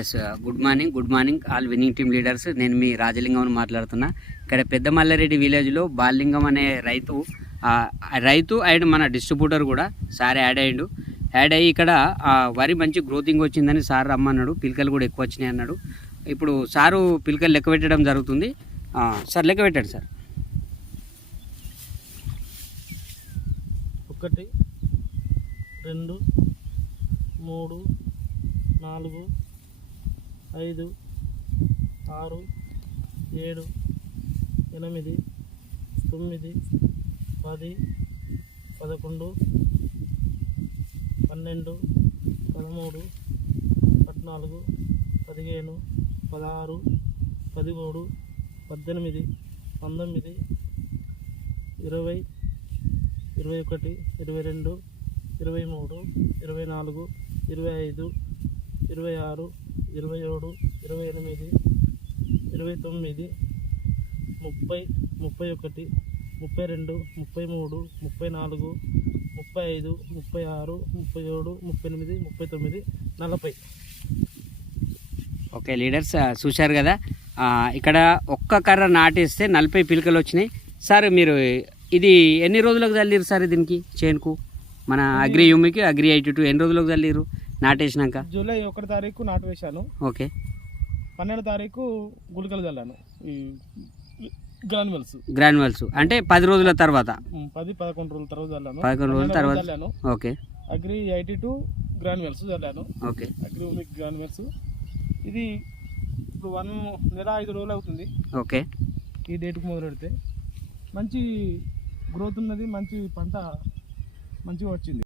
Yes, good morning all winning team leaders. నేను మీ రాజలింగం మాట్లాడుతున్నా. ఇక్కడ పెద్ద మల్లారెడ్డి విలేజ్లో బాలింగం అనే రైతు అండ్ మన డిస్ట్రిబ్యూటర్ కూడా సార్ యాడ్ అయ్యి ఇక్కడ వరి మంచి గ్రోతింగ్ వచ్చిందని సార్ రమ్మన్నాడు. పిలకలు కూడా ఎక్కువ వచ్చినాయి అన్నాడు. ఇప్పుడు సారు పిలకలు లెక్క పెట్టడం జరుగుతుంది. సార్ లెక్క పెట్టండి సార్. 1 2 3 4 5 6 7 8 9 10 11 12 13 14 15 16 17 18 19 20 21 22 23 24 25 26 27 28 29 30 31 32 33 34 35 36 37 38 39 40. ఓకే లీడర్స్, చూశారు కదా. ఇక్కడ ఒక్క కర్ర నాటేస్తే 40 పిలకలు వచ్చినాయి. సార్ మీరు ఇది ఎన్ని రోజులకు చల్లిరు సార్ దీనికి చేనుకు? మన అగ్రి యూమికి అగ్రి 82 ఎన్ని రోజులకు చల్లిరు నాటేసినాక? జూలై 1 తారీఖు నాటు వేశాను. ఓకే. 12 తారీఖు గుళికలు చల్లాను. గ్రాన్యువల్స్ అంటే 10 రోజుల తర్వాత, 10-11 రోజుల తర్వాత చల్లాను. 11 రోజుల తర్వాత. ఓకే. అగ్రి 82 గ్రాన్యువల్స్ చల్లాను. ఓకే. Agri humic granules. ఇది ఇప్పుడు 1 నెల 5 రోజులు అవుతుంది. ఓకే. ఈ డేట్కి మొదలు పెడితే మంచి గ్రోత్ ఉన్నది, మంచి పంట మంచిగా వచ్చింది.